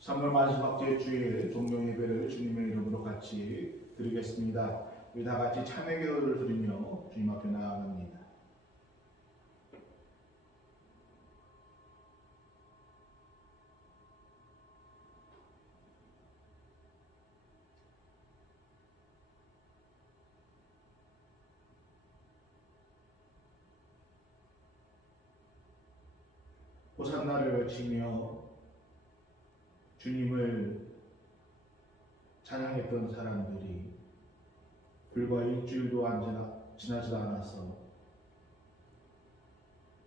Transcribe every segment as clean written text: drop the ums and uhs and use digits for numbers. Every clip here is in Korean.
3월 마지막 주일 종료 예배를 주님의 이름으로 같이 드리겠습니다. 우리 다 같이 찬양 기도를 드리며 주님 앞에 나아갑니다. 호산나를 외치며 주님을 찬양했던 사람들이 불과 일주일도 지나지 않아서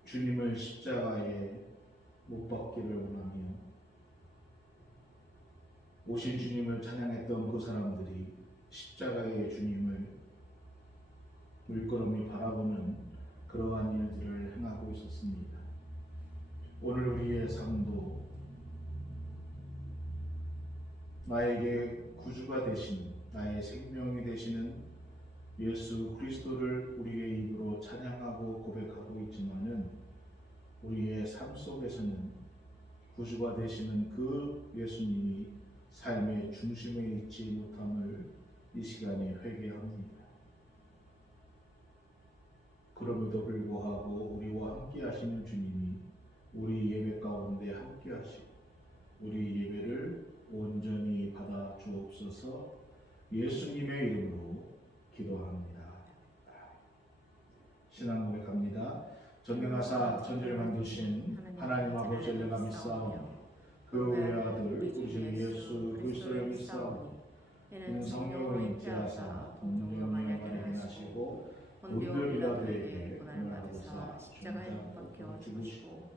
주님을 십자가에 못 박기를 원하며 오신 주님을 찬양했던 그 사람들이 십자가의 주님을 물끄러미 바라보는 그러한 일들을 행하고 있었습니다. 오늘 우리의 삶도 나에게 구주가 되신, 나의 생명이 되시는 예수 그리스도를 우리의 입으로 찬양하고 고백하고 있지만은 우리의 삶 속에서는 구주가 되시는 그 예수님이 삶의 중심에 있지 못함을 이 시간에 회개합니다. 그럼에도 불구하고 우리와 함께 하시는 주님이 우리 예배 가운데 함께 하시고 우리 예배를 온전히 받아 주옵소서. 예수님의 이름으로 기도합니다. 신앙 고백합니다. 전능하사 천지를 만드신 하나님 아버지를 내가 믿사오니 그 외아들 우리 주 예수 그리스도를 믿사오니 이는 성령으로 잉태하사 동정녀에 발현하시고 본들 빌라도에게 고난을 받으사 십자가에 못 박혀 죽으시고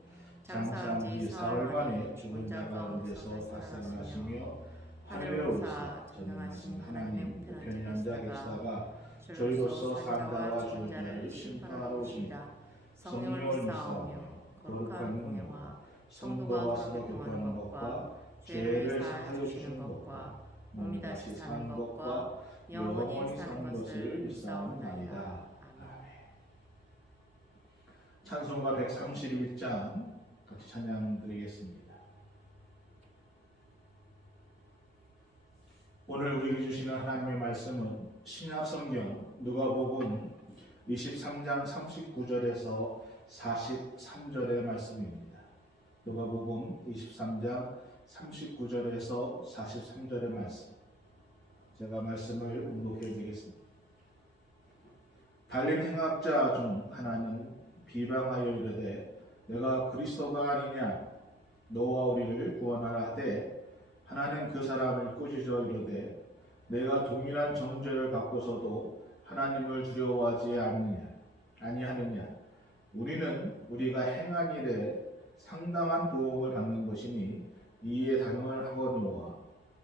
장사한 지 사흘만에 죽은 자 가운데서 발생하시며 하늘에 오르사 전능하신 하나님 우편에 앉아 계시다가 저희로서 산자와 죽은 자를 심판하러 오십니다. 성령을 믿사오며 거룩한 공예와 성도가 와서 교통하는 것과 죄를 사하여 주시는 것과 몸이 다시 사는 것과 영원히 사는 것을 믿사옵나이다. 찬송가 131장 같이 찬양 드리겠습니다. 오늘 우리에게 주시는 하나님의 말씀은 신약성경 누가복음 23장 39절에서 43절의 말씀입니다. 누가복음 23장 39절에서 43절의 말씀, 제가 말씀을 음독해 드리겠습니다. 달린 행악자 중 하나는 비방하여 이르되 내가 그리스도가 아니냐 너와 우리를 구원하라 하되 하나는 그 사람을 꾸짖어 이르되 내가 동일한 정죄를 받고서도 하나님을 두려워하지 아니하느냐 우리는 우리가 행한 일에 상당한 보응을 받는 것이니 이에 당을 하거니와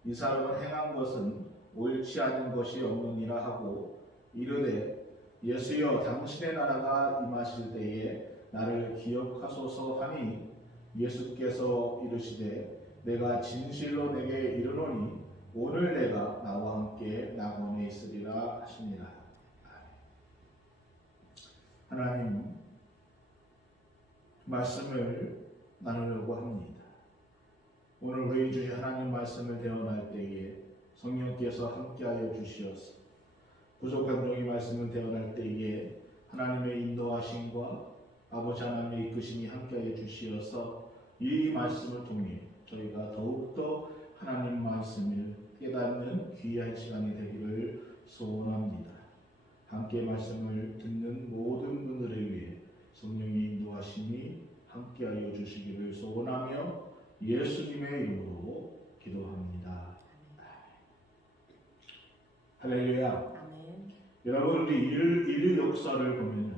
이 사람은 행한 것은 옳지 않은 것이 없느니라 하고 이르되 예수여 당신의 나라가 임하실 때에 나를 기억하소서 하니 예수께서 이르시되 내가 진실로 내게 이르노니 오늘 내가 나와 함께 낙원에 있으리라 하시니라. 하나님 말씀을 나누려고 합니다. 오늘 우리 주의 하나님 말씀을 대언할 때에 성령께서 함께하여 주시어서 부족한 종이 말씀을 대언할 때에 하나님의 인도하심과 아버지 하나님의 이끄심이 함께하여 주시어서 이 말씀을 통해 저희가 더욱더 하나님 말씀을 깨닫는 귀한 시간이 되기를 소원합니다. 함께 말씀을 듣는 모든 분들을 위해 성령의 인도하심이 함께하여 주시기를 소원하며 예수님의 이름으로 기도합니다. 할렐루야. 여러분, 우리 인류 역사를 보면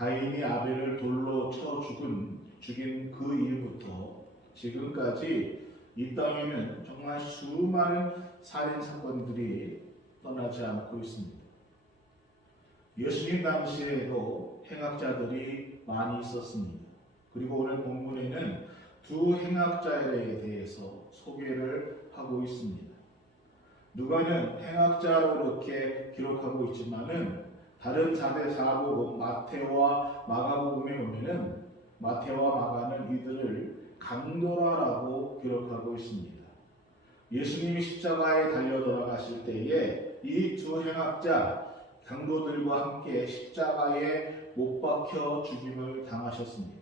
가인이 아벨을 돌로 쳐 죽인 그 일부터 지금까지 이 땅에는 정말 수많은 살인 사건들이 떠나지 않고 있습니다. 예수님 당시에도 행악자들이 많이 있었습니다. 그리고 오늘 본문에는 두 행악자에 대해서 소개를 하고 있습니다. 누가는 행악자로 이렇게 기록하고 있지만은 다른 4대 사복음 마태와 마가복음에 보면은 마태와 마가는 이들을 강도라라고 기록하고 기록하고 있습니다. 예수님이 십자가에 달려 돌아가실 때에 이 두 행악자 강도들과 함께 십자가에 못 박혀 죽임을 당하셨습니다.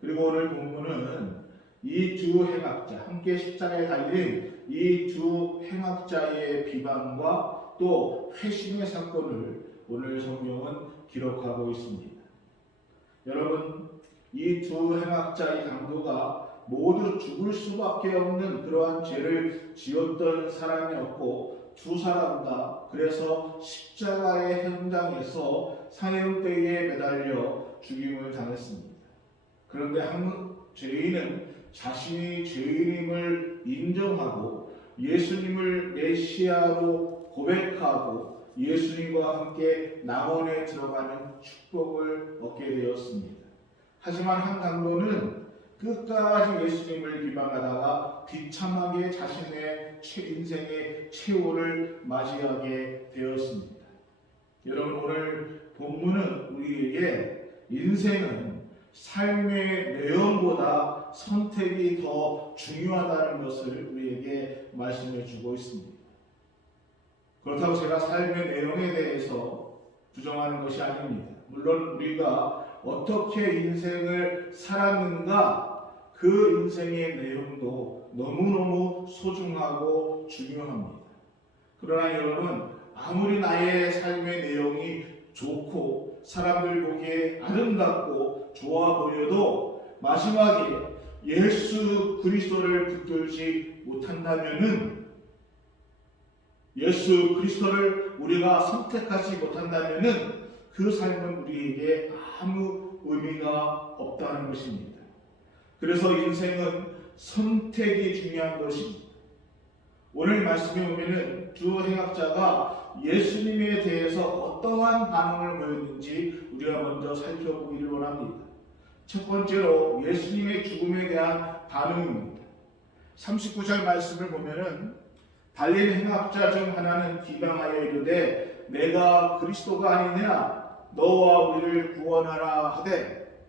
그리고 오늘 본문은 이 두 행악자, 함께 십자가에 달린 이 두 행악자의 비방과 또 회심의 사건을 오늘 성경은 기록하고 있습니다. 여러분, 이 두 행악자의 강도가 모두 죽을 수밖에 없는 그러한 죄를 지었던 사람이었고 두 사람 다 그래서 십자가의 현장에서 사형대에 매달려 죽임을 당했습니다. 그런데 한 죄인은 자신이 죄인임을 인정하고 예수님을 메시아로 고백하고 예수님과 함께 낙원에 들어가는 축복을 얻게 되었습니다. 하지만 한 강도는 끝까지 예수님을 비방하다가 비참하게 자신의 인생의 최후를 맞이하게 되었습니다. 여러분, 오늘 본문은 우리에게 인생은 삶의 내용보다 선택이 더 중요하다는 것을 우리에게 말씀해 주고 있습니다. 그렇다고 제가 삶의 내용에 대해서 부정하는 것이 아닙니다. 물론 우리가 어떻게 인생을 살았는가 그 인생의 내용도 너무너무 소중하고 중요합니다. 그러나 여러분, 아무리 나의 삶의 내용이 좋고 사람들 보기에 아름답고 좋아 보여도 마지막에 예수 그리스도를 붙들지 못한다면은, 예수 그리스도를 우리가 선택하지 못한다면은 그 삶은 우리에게 아무 의미가 없다는 것입니다. 그래서 인생은 선택이 중요한 것입니다. 오늘 말씀에 보면은 두 행악자가 예수님에 대해서 어떠한 반응을 보였는지 우리가 먼저 살펴보기를 원합니다. 첫 번째로 예수님의 죽음에 대한 반응입니다. 39절 말씀을 보면은 달린 행악자 중 하나는 비방하여 이르되 내가 그리스도가 아니냐 너와 우리를 구원하라 하되,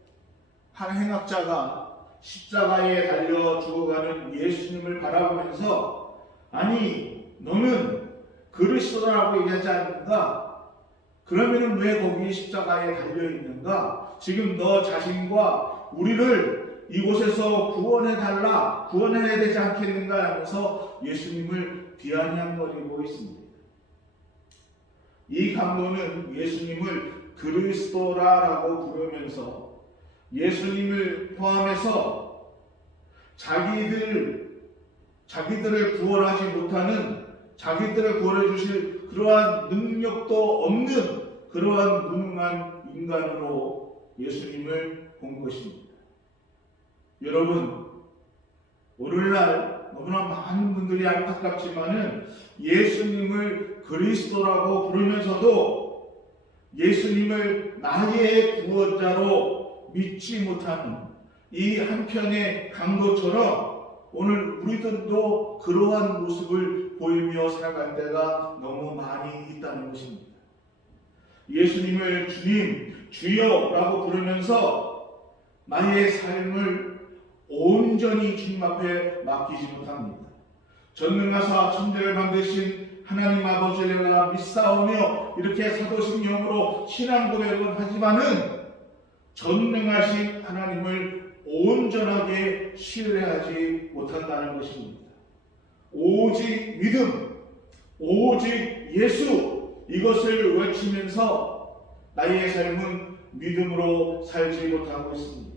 한 행악자가 십자가에 달려 죽어가는 예수님을 바라보면서 아니 너는 그리스도라고 얘기하지 않는가? 그러면 왜 거기 십자가에 달려 있는가? 지금 너 자신과 우리를 이곳에서 구원해달라, 구원해야 되지 않겠는가 하면서 예수님을 비아냥거리고 있습니다. 이 강도는 예수님을 그리스도라고 부르면서 예수님을 포함해서 자기들을 구원하지 못하는, 자기들을 구원해 주실 그러한 능력도 없는 그러한 무능한 인간으로 예수님을 본 것입니다. 여러분, 오늘날 너무나 많은 분들이 안타깝지만은 예수님을 그리스도라고 부르면서도 예수님을 나의 구원자로 믿지 못하는 이 한편의 강도처럼 오늘 우리들도 그러한 모습을 보이며 살아갈 때가 너무 많이 있다는 것입니다. 예수님을 주님, 주여라고 부르면서 나의 삶을 온전히 주님 앞에 맡기지 못합니다. 전능하사 천대를 만드신 하나님 아버지를 내가 믿사오며 이렇게 사도신경으로 신앙 고백은 하지만은 전능하신 하나님을 온전하게 신뢰하지 못한다는 것입니다. 오직 믿음, 오직 예수, 이것을 외치면서 나의 삶은 믿음으로 살지 못하고 있습니다.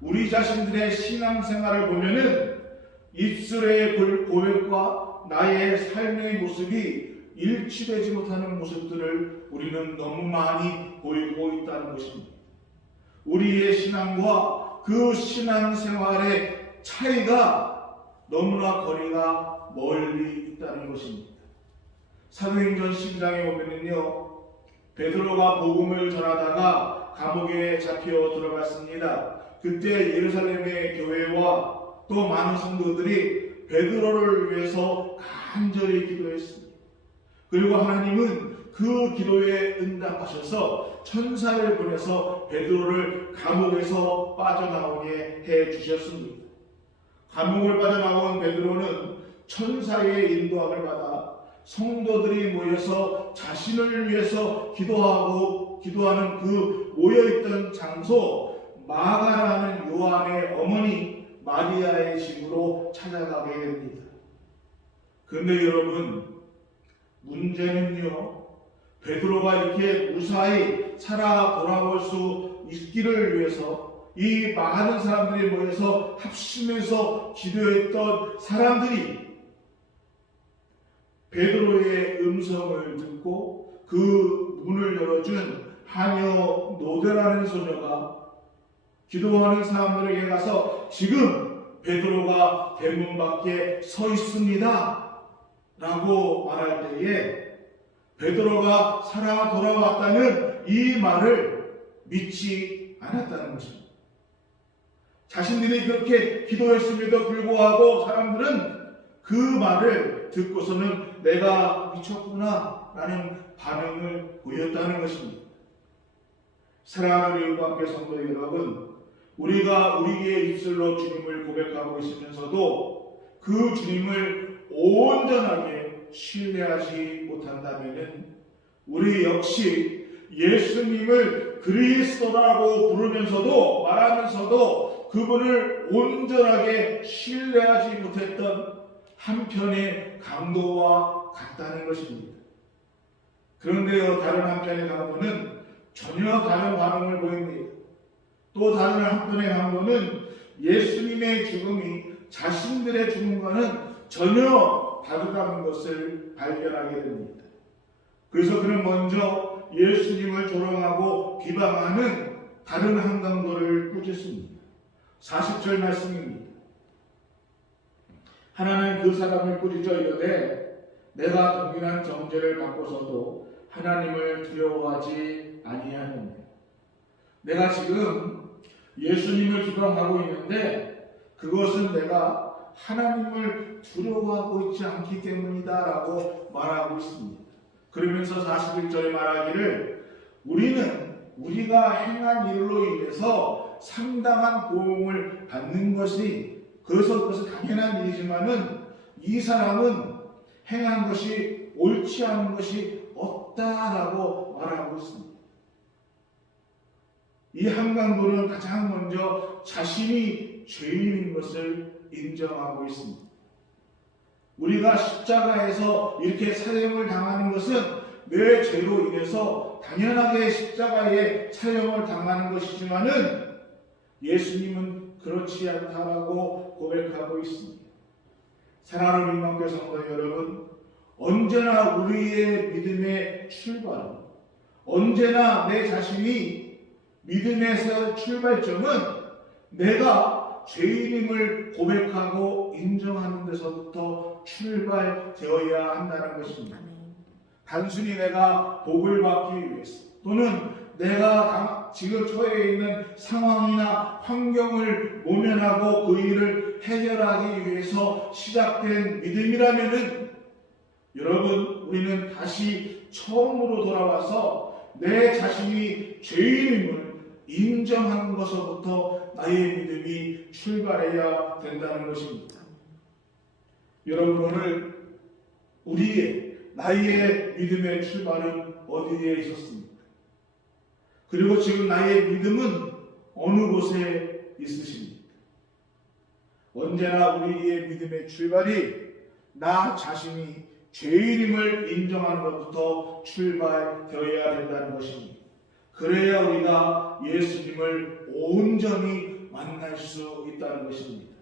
우리 자신들의 신앙생활을 보면은 입술의 고백과 나의 삶의 모습이 일치되지 못하는 모습들을 우리는 너무 많이 보이고 있다는 것입니다. 우리의 신앙과 그 신앙생활의 차이가 너무나 거리가 멀리 있다는 것입니다. 사도행전 12장에 보면은요, 베드로가 복음을 전하다가 감옥에 잡혀 들어갔습니다. 그때 예루살렘의 교회와 또 많은 성도들이 베드로를 위해서 간절히 기도했습니다. 그리고 하나님은 그 기도에 응답하셔서 천사를 보내서 베드로를 감옥에서 빠져나오게 해 주셨습니다. 감옥을 빠져나온 베드로는 천사의 인도함을 받아 성도들이 모여서 자신을 위해서 기도하는 그 모여있던 장소 마가라는 요한의 어머니 마리아의 집으로 찾아가게 됩니다. 그런데 여러분, 문제는요, 베드로가 이렇게 무사히 살아 돌아올 수 있기를 위해서 이 많은 사람들이 모여서 합심해서 기도했던 사람들이 베드로의 음성을 듣고 그 문을 열어준 하녀 노데라는 소녀가 기도하는 사람들에게 가서 지금 베드로가 대문 밖에 서 있습니다 라고 말할 때에 베드로가 살아 돌아왔다는 이 말을 믿지 않았다는 것입니다. 자신들이 그렇게 기도했음에도 불구하고 사람들은 그 말을 듣고서는 내가 미쳤구나 라는 반응을 보였다는 것입니다. 사랑하는 일반교 성도 여러분, 우리가 우리의 입술로 주님을 고백하고 있으면서도 그 주님을 온전하게 신뢰하지 못한다면 우리 역시 예수님을 그리스도라고 부르면서도 말하면서도 그분을 온전하게 신뢰하지 못했던 한편의 강도와 같다는 것입니다. 그런데요, 다른 한편의 강도는 전혀 다른 반응을 보입니다. 또 다른 한편의 강도는 예수님의 죽음이 자신들의 죽음과는 전혀 다르다는 것을 발견하게 됩니다. 그래서 그는 먼저 예수님을 조롱하고 비방하는 다른 한 강도를 꾸짖습니다. 40절 말씀입니다. 하나는 그 사람을 꾸짖어 이르되 내가 동일한 정죄를 받고서도 하나님을 두려워하지 아니하느냐. 내가 지금 예수님을 비방하고 있는데 그것은 내가 하나님을 두려워하고 있지 않기 때문이다 라고 말하고 있습니다. 그러면서 41절에 말하기를 우리가 행한 일로 인해서 상당한 보응을 받는 것이 그것은 당연한 일이지만은 이 사람은 행한 것이 옳지 않은 것이 없다라고 말하고 있습니다. 이 한강도는 가장 먼저 자신이 죄인인 것을 인정하고 있습니다. 우리가 십자가에서 이렇게 사형을 당하는 것은 내 죄로 인해서 당연하게 십자가에 사형을 당하는 것이지만은 예수님은 그렇지 않다라고 고백하고 있습니다. 사랑하는 민망교 성도 여러분, 언제나 우리의 믿음의 출발은, 언제나 내 자신이 믿음에서 출발점은 내가 죄인임을 고백하고 인정하는 데서부터 출발되어야 한다는 것입니다. 단순히 내가 복을 받기 위해서 또는 내가 지금 처해 있는 상황이나 환경을 모면하고 그 일을 해결하기 위해서 시작된 믿음이라면은 여러분, 우리는 다시 처음으로 돌아와서 내 자신이 죄인임을 인정하는 것서부터 나의 믿음이 출발해야 된다는 것입니다. 여러분, 오늘 나의 믿음의 출발은 어디에 있었습니까? 그리고 지금 나의 믿음은 어느 곳에 있으십니까? 언제나 우리의 믿음의 출발이 나 자신이 죄인임을 인정하는 것부터 출발되어야 된다는 것입니다. 그래야 우리가 예수님을 온전히 만날 수 있다는 것입니다.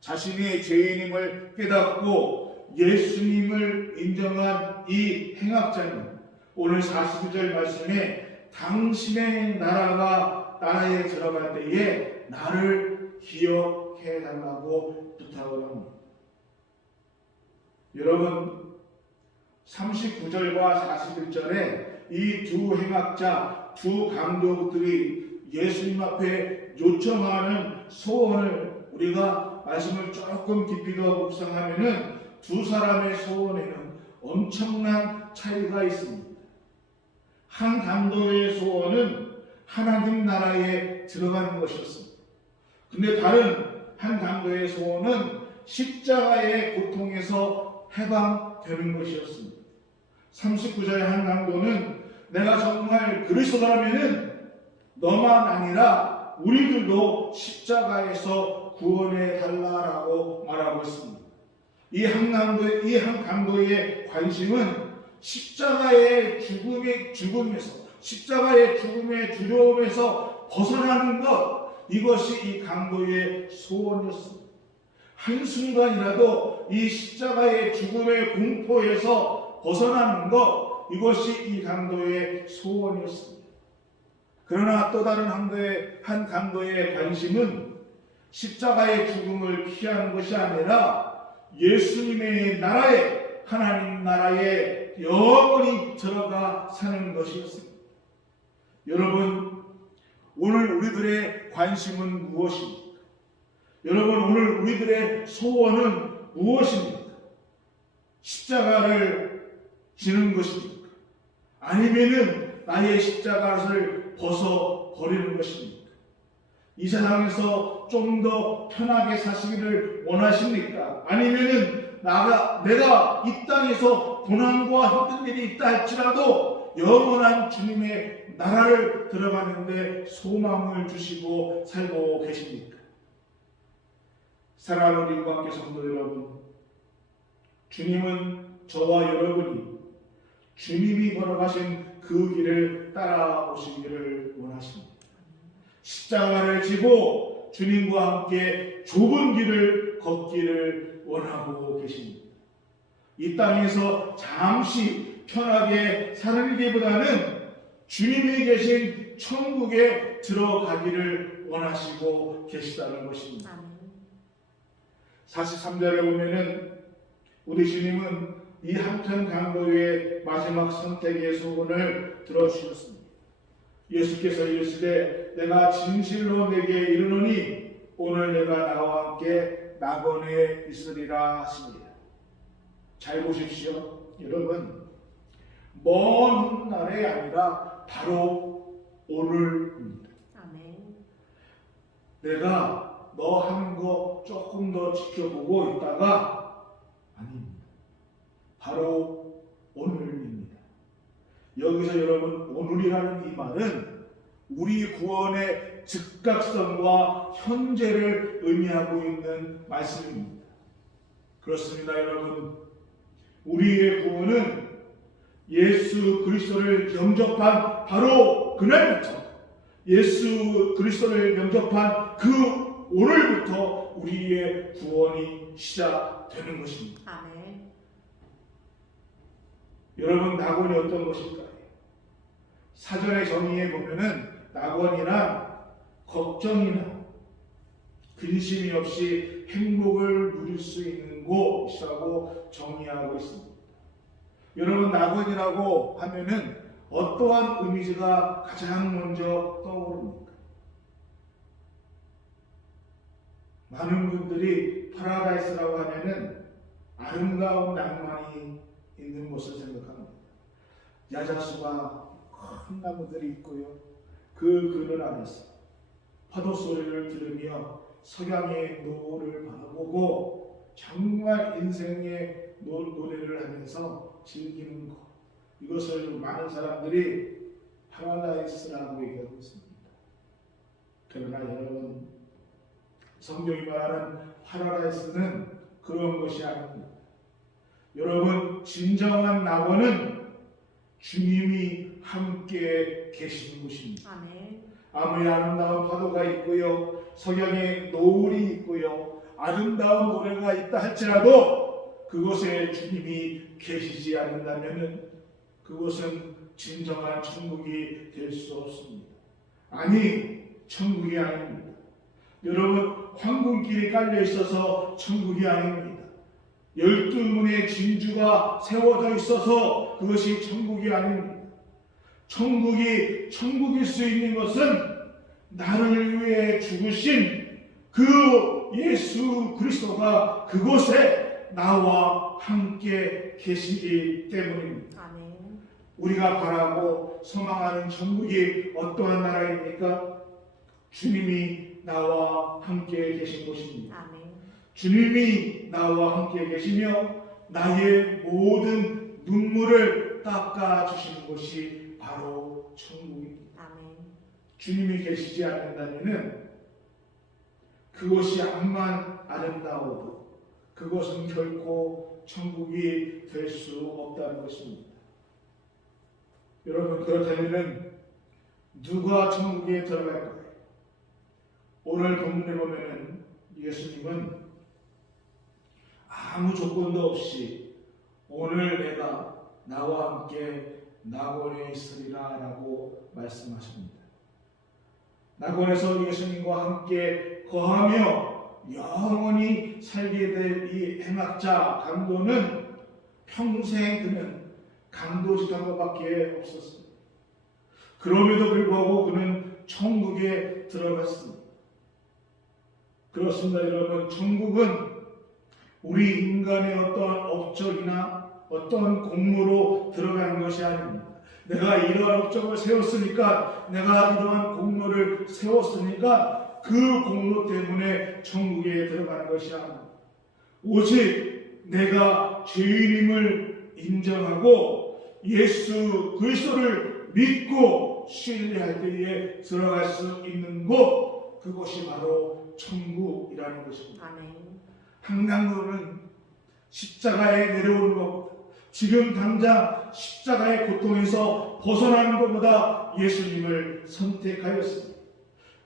자신이 죄인임을 깨닫고 예수님을 인정한 이 행악자는 오늘 42절 말씀에 당신의 나라에 들어갈 때에 나를 기억해 달라고 부탁을 합니다. 여러분, 39절과 41절에 이 두 행악자, 두 강도들이 예수님 앞에 요청하는 소원을 우리가 말씀을 조금 깊이 더 묵상하면은 두 사람의 소원에는 엄청난 차이가 있습니다. 한 강도의 소원은 하나님 나라에 들어가는 것이었습니다. 근데 다른 한 강도의 소원은 십자가의 고통에서 해방되는 것이었습니다. 39절의 한 강도는 내가 정말 그리스도라면은 너만 아니라 우리들도 십자가에서 구원해 달라라고 말하고 있습니다. 이 한 강도의 관심은 십자가의 죽음에서, 십자가의 죽음의 두려움에서 벗어나는 것, 이것이 이 강도의 소원이었습니다. 한순간이라도 이 십자가의 죽음의 공포에서 벗어나는 것, 이것이 이 강도의 소원이었습니다. 그러나 또 다른 한 강도의 관심은 십자가의 죽음을 피하는 것이 아니라 예수님의 나라에, 하나님 나라에 영원히 들어가 사는 것이었습니다. 여러분, 오늘 우리들의 관심은 무엇입니까? 여러분, 오늘 우리들의 소원은 무엇입니까? 십자가를 지는 것입니까? 아니면은 나의 십자가를 벗어버리는 것입니까? 이 세상에서 좀 더 편하게 사시기를 원하십니까? 아니면은 내가 이 땅에서 고난과 힘든 일이 있다 할지라도 영원한 주님의 나라를 들어가는데 소망을 주시고 살고 계십니까? 사랑하는 우리 관계 성도 여러분, 주님은 저와 여러분이 주님이 걸어가신 그 길을 따라오시기를 원하십니다. 십자가를 지고 주님과 함께 좁은 길을 걷기를 원하고 계십니다. 이 땅에서 잠시 편하게 사는기보다는 주님이 계신 천국에 들어가기를 원하시고 계시다는 것입니다. 43절에 보면은 우리 주님은 이 한편 강도의 마지막 선택의 소원을 들어주셨습니다. 예수께서 이르시되 내가 진실로 내게 이르노니 오늘 내가 나와 함께 낙원에 있으리라 하십니다. 잘 보십시오. 여러분, 먼 훗날이 아니라 바로 오늘입니다. 아멘. 내가 너 하는 거 조금 더 지켜보고 있다가 아닙니다. 바로 오늘입니다. 여기서 여러분, 오늘이라는 이 말은 우리 구원의 즉각성과 현재를 의미하고 있는 말씀입니다. 그렇습니다, 여러분. 우리의 구원은 예수 그리스도를 영접한 바로 그날부터, 예수 그리스도를 영접한 그 오늘부터 우리의 구원이 시작되는 것입니다. 아멘. 여러분, 낙원이 어떤 것일까요? 사전의 정의에 보면은 낙원이란 걱정이나 근심이 없이 행복을 누릴 수 있는 곳이라고 정의하고 있습니다. 여러분, 낙원이라고 하면은 어떠한 이미지가 가장 먼저 떠오릅니까? 많은 분들이 파라다이스라고 하면은 아름다운 낭만이 있는 곳을 생각합니다. 야자수가 큰 나무들이 있고요. 그 그늘 안에서 파도 소리를 들으며 석양의 노을을 바라보고 정말 인생의 노래를 하면서 즐기는 것, 이것을 많은 사람들이 파라다이스라고 얘기하고 있습니다. 그러나 여러분, 성경이 말하는 파라다이스는 그런 것이 아닙니다. 여러분, 진정한 낙원은 주님이 함께 계시는 곳입니다. 아멘. 아무리 아름다운 파도가 있고요, 석양의 노을이 있고요, 아름다운 노래가 있다 할지라도 그곳에 주님이 계시지 않는다면 그곳은 진정한 천국이 될 수 없습니다. 아니, 천국이 아닙니다. 여러분, 황금길이 깔려 있어서 천국이 아닙니다. 12문의 진주가 세워져 있어서 그것이 천국이 아닙니다. 천국일 수 있는 것은 나를 위해 죽으신 그 예수 그리스도가 그곳에 나와 함께 계시기 때문입니다. 아멘. 우리가 바라고 소망하는 천국이 어떠한 나라입니까? 주님이 나와 함께 계신 것입니다. 아멘. 주님이 나와 함께 계시며 나의 모든 눈물을 닦아주시는 것이 바로 천국입니다. 아멘. 주님이 계시지 않는다면 그것이 암만 아름다워도 그것은 결코 천국이 될 수 없다는 것입니다. 여러분, 그렇다면 누가 천국에 들어갈까요? 오늘 본문에 보면 예수님은 아무 조건도 없이 오늘 내가 나와 함께 낙원에 있으리라 라고 말씀하십니다. 낙원에서 예수님과 함께 거하며 영원히 살게 될 이 행악자 강도는 평생 그는 강도짓한 것밖에 없었습니다. 그럼에도 불구하고 그는 천국에 들어갔습니다. 그렇습니다. 여러분, 천국은 우리 인간의 어떠한 업적이나 어떤 공로로 들어가는 것이 아닙니다. 내가 이러한 업적을 세웠으니까, 내가 이러한 공로를 세웠으니까 그 공로 때문에 천국에 들어가는 것이 아닙니다. 오직 내가 죄인임을 인정하고 예수 그리스도를 믿고 신뢰할 때에 들어갈 수 있는 곳, 그것이 바로 천국이라는 것입니다. 아멘. 한강도는 십자가에 내려오는 것보다, 지금 당장 십자가의 고통에서 벗어나는 것보다 예수님을 선택하였습니다.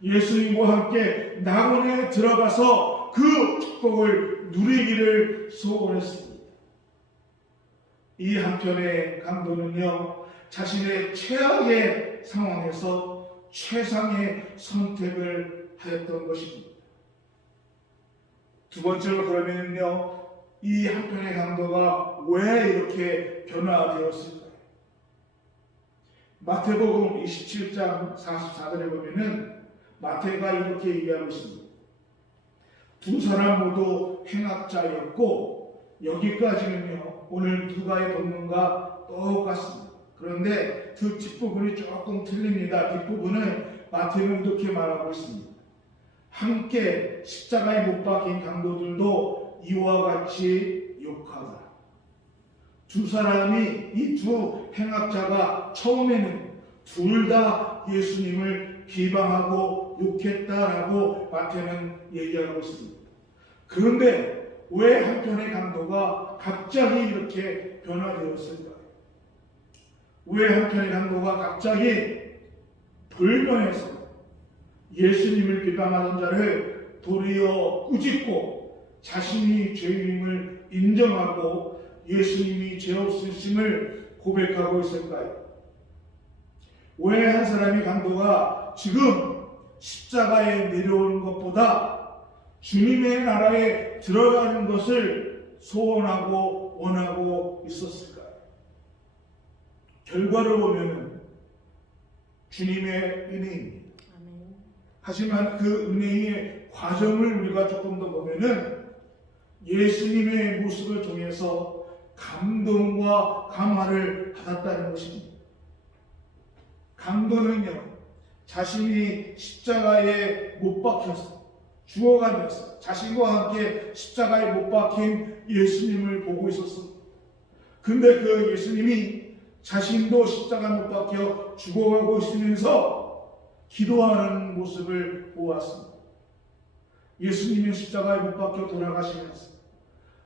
예수님과 함께 낙원에 들어가서 그 축복을 누리기를 소원했습니다. 이 한편의 강도는요, 자신의 최악의 상황에서 최상의 선택을 하였던 것입니다. 두 번째로, 그러면요, 이 한편의 강도가 왜 이렇게 변화되었을까요? 마태복음 27장 44절에 보면은 마태가 이렇게 얘기하고 있습니다. 두 사람 모두 행악자였고, 여기까지는요 오늘 누가의 본문과 똑같습니다. 그런데 그 뒷부분이 조금 틀립니다. 뒷부분은 마태는 이렇게 말하고 있습니다. 함께 십자가에 못 박힌 강도들도 이와 같이 욕하더라. 두 사람이, 이 두 행악자가 처음에는 둘 다 예수님을 비방하고 욕했다라고 마태는 얘기하고 있습니다. 그런데 왜 한편의 강도가 갑자기 이렇게 변화되었을까요? 왜 한편의 강도가 갑자기 돌변해서 예수님을 비방하던 자를 도리어 꾸짖고 자신이 죄인임을 인정하고 예수님이 죄 없으심을 고백하고 있을까요? 왜 한 사람이 강도가 지금 십자가에 내려오는 것보다 주님의 나라에 들어가는 것을 소원하고 원하고 있었을까요? 결과를 보면 주님의 은혜입니다. 하지만 그 은혜의 과정을 우리가 조금 더 보면은 예수님의 모습을 통해서 감동과 감화를 받았다는 것입니다. 강도는요, 자신이 십자가에 못 박혀서 죽어가면서 자신과 함께 십자가에 못 박힌 예수님을 보고 있었습니다. 근데 그 예수님이 자신도 십자가에 못 박혀 죽어가고 있으면서 기도하는 모습을 보았습니다. 예수님은 십자가에 못 박혀 돌아가시면서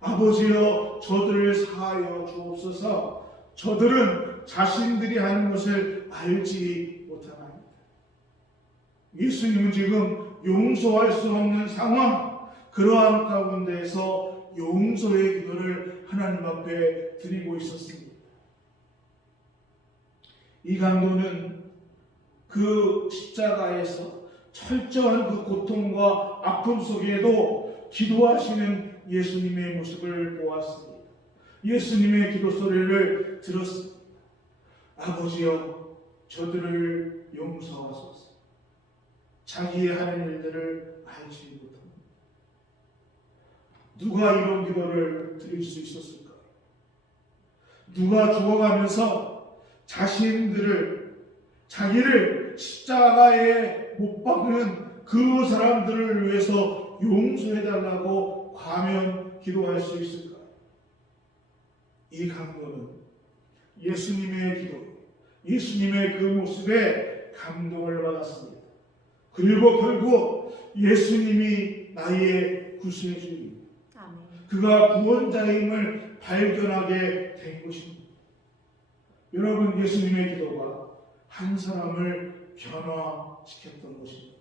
아버지여 저들을 사하여 주옵소서, 저들은 자신들이 하는 것을 알지 못하나이다. 예수님은 지금 용서할 수 없는 상황, 그러한 가운데에서 용서의 기도를 하나님 앞에 드리고 있었습니다. 이 강도는 그 십자가에서 철저한 그 고통과 아픔 속에도 기도하시는 예수님의 모습을 보았습니다. 예수님의 기도 소리를 들었습니다. 아버지여 저들을 용서하소서, 자기의 하는 일들을 알지 못합니다. 누가 이런 기도를 드릴 수 있었을까요? 누가 죽어가면서 자기를 십자가에 못 박는 그 사람들을 위해서 용서해달라고 과면 기도할 수 있을까? 이 강도는 예수님의 기도, 예수님의 그 모습에 감동을 받았습니다. 그리고 결국 예수님이 나의 구세주입니다. 그가 구원자임을 발견하게 된 것입니다. 여러분, 예수님의 기도가 한 사람을 변화시켰던 것입니다.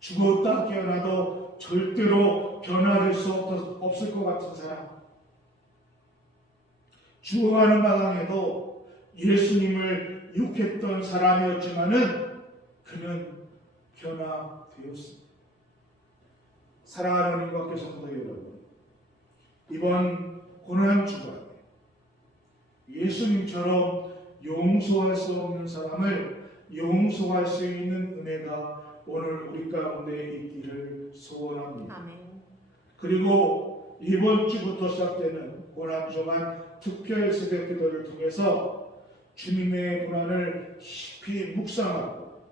죽었다 깨어나도 절대로 변화될 수 없을 것 같은 사람, 죽어가는 마당에도 예수님을 욕했던 사람이었지만은 그는 변화되었습니다. 사랑하는 임박교 성도 여러분, 이번 고난 주간에 예수님처럼 용서할 수 없는 사람을 용서할 수 있는 은혜가 오늘 우리 가운데 있기를 소원합니다. 아멘. 그리고 이번 주부터 시작되는 고난 주간 특별 새벽 기도를 통해서 주님의 고난을 깊이 묵상하고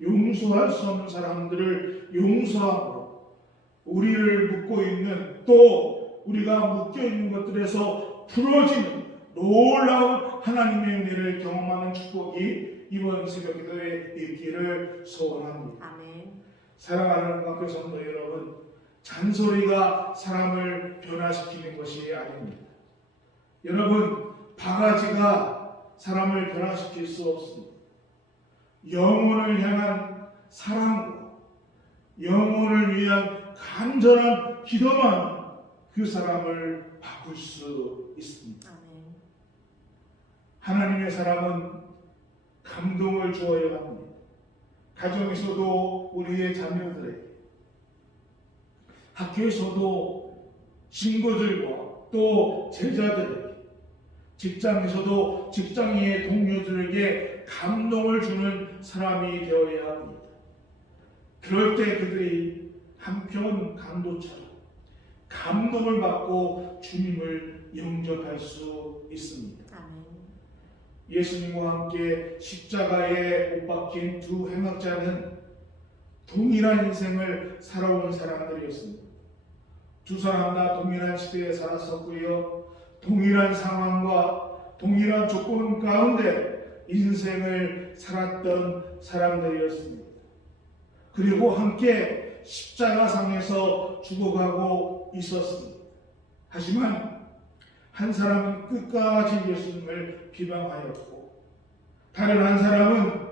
용서할 수 없는 사람들을 용서하고 우리를 묶고 있는, 또 우리가 묶여 있는 것들에서 풀어지는 놀라운 하나님의 은혜를 경험하는 축복이 이번 새벽 기도에 있기를 소원합니다. 아멘. 사랑하는 관계 성도 여러분, 잔소리가 사람을 변화시키는 것이 아닙니다. 여러분, 바가지가 사람을 변화시킬 수 없습니다. 영혼을 향한 사랑과 영혼을 위한 간절한 기도만 그 사람을 바꿀 수 있습니다. 아멘. 하나님의 사랑은 감동을 주어야 합니다. 가정에서도 우리의 자녀들에게, 학교에서도 친구들과 또 제자들에게, 직장에서도 직장의 동료들에게 감동을 주는 사람이 되어야 합니다. 그럴 때 그들이 한편 강도처럼 감동을 받고 주님을 영접할 수 있습니다. 아멘. 예수님과 함께 십자가에 못 박힌 두 행악자는 동일한 인생을 살아온 사람들이었습니다. 두 사람 다 동일한 시대에 살았었고요, 동일한 상황과 동일한 조건 가운데 인생을 살았던 사람들이었습니다. 그리고 함께 십자가상에서 죽어가고 있었습니다. 하지만 한 사람은 끝까지 예수님을 비방하였고, 다른 한 사람은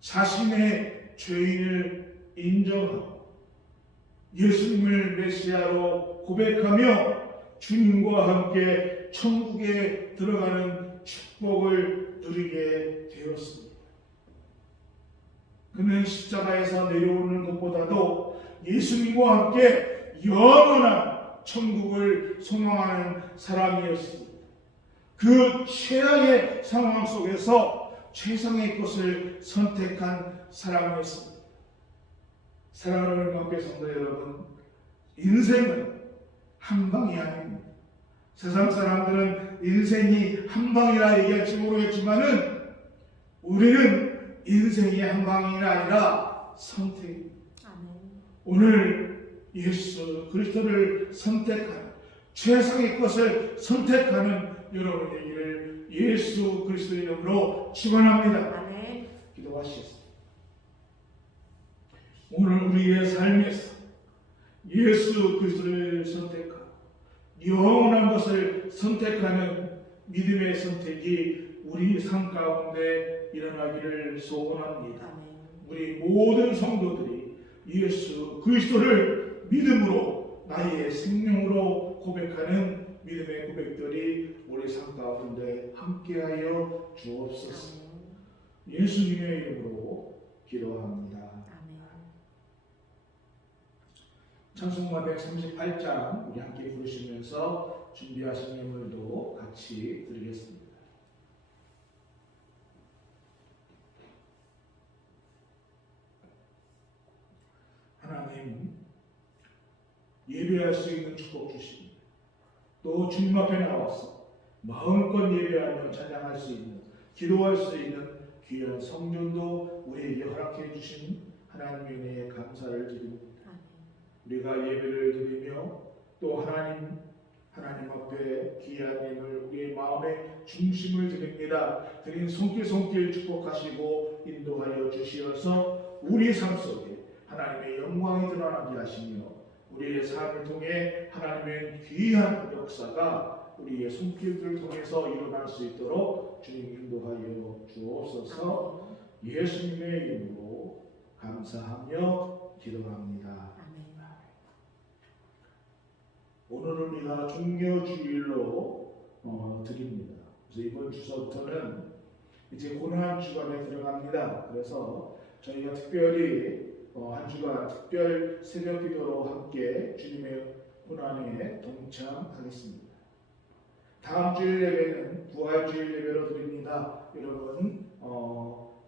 자신의 죄인을 인정하고 예수님을 메시아로 고백하며 주님과 함께 천국에 들어가는 축복을 누리게 되었습니다. 그는 십자가에서 내려오는 것보다도 예수님과 함께 영원한 천국을 소망하는 사람이었습니다. 그 최악의 상황 속에서 최상의 것을 선택한 사람이었습니다. 사랑하는 관계 성도 여러분, 인생은 한 방이 아닙니다. 세상 사람들은 인생이 한 방이라 얘기할지 모르겠지만은 우리는 인생이 한 방이 아니라 선택입니다. 오늘 예수 그리스도를 선택하는, 최상의 것을 선택하는 여러분 되기를 예수 그리스도의 이름으로 축원합니다. 아멘. 기도하시겠습니다. 오늘 우리의 삶에서 예수 그리스도를 선택하고 영원한 것을 선택하는 믿음의 선택이 우리 삶 가운데 일어나기를 소원합니다. 우리 모든 성도들이 예수 그리스도를 믿음으로 나의 생명으로 고백하는 믿음의 고백들이 우리 삶 가운데 함께하여 주옵소서. 예수님의 이름으로 기도합니다. 찬송가 138장 우리 함께 부르시면서 준비하신 예물도 같이 드리겠습니다. 하나님, 예배할 수 있는 축복 주십니다. 또 주님 앞에 나와서 마음껏 예배하며 찬양할 수 있는, 기도할 수 있는 귀한 성전도 우리에게 허락해 주신 하나님의 은혜에 감사를 드립니다. 우리가 예배를 드리며 또 하나님 앞에 귀한 예물 우리의 마음의 중심을 드립니다. 드린 손길 축복하시고 인도하여 주시어서 우리 삶 속에 하나님의 영광이 드러나게 하시며 우리의 삶을 통해 하나님의 귀한 역사가 우리의 손길들을 통해서 일어날 수 있도록 주님 인도하여 주옵소서. 예수님의 이름으로 감사하며 기도합니다. 오늘은 우리가 종료주일로 드립니다. 그래서 이번 주서부터는 이제 고난 주간에 들어갑니다. 그래서 저희가 특별히 한 주간 특별 새벽 기도로 함께 주님의 고난에 동참하겠습니다. 다음 주일 예배는 부활주일 예배로 드립니다. 여러분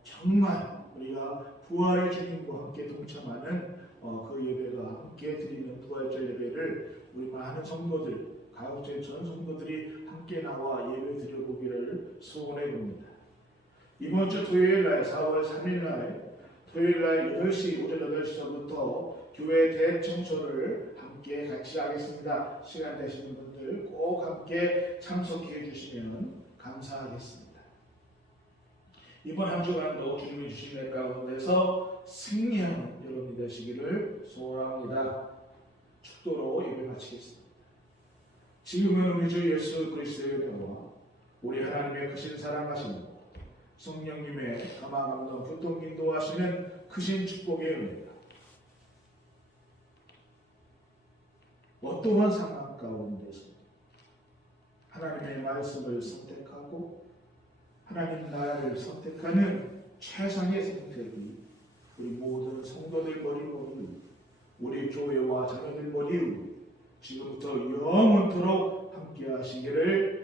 정말 우리가 부활의 주님과 함께 동참하는 그 예배가 함께 드리는 부활절 예배를 우리 많은 성도들, 가옥제 전 성도들이 함께 나와 예배 드려보기를 소원해 봅니다. 이번 주 토요일날 4월 3일날 토요일날 8시 오전 8시부터 교회 대청소를 함께 같이 하겠습니다. 시간 되시는 분들 꼭 함께 참석해 주시면 감사하겠습니다. 이번 한 주간도 주님이 주신 날 가운데서 승리하는 여러분이 되시기를 소원합니다. 축도로 예배 마치겠습니다. 지금은 우리 주 예수 그리스도의 은혜와 우리 하나님의 크신 사랑하심과 성령님의 감화감동 교통 인도하시는 크신 축복의 은혜가 어떠한 상황 가운데서 하나님의 말씀을 선택하고 하나님 나라를 선택하는 최상의 선택이 우리 모든 성도들 머리 위에 우리 교회와 자녀들 머리 위에 지금부터 영원토록 함께 하시기를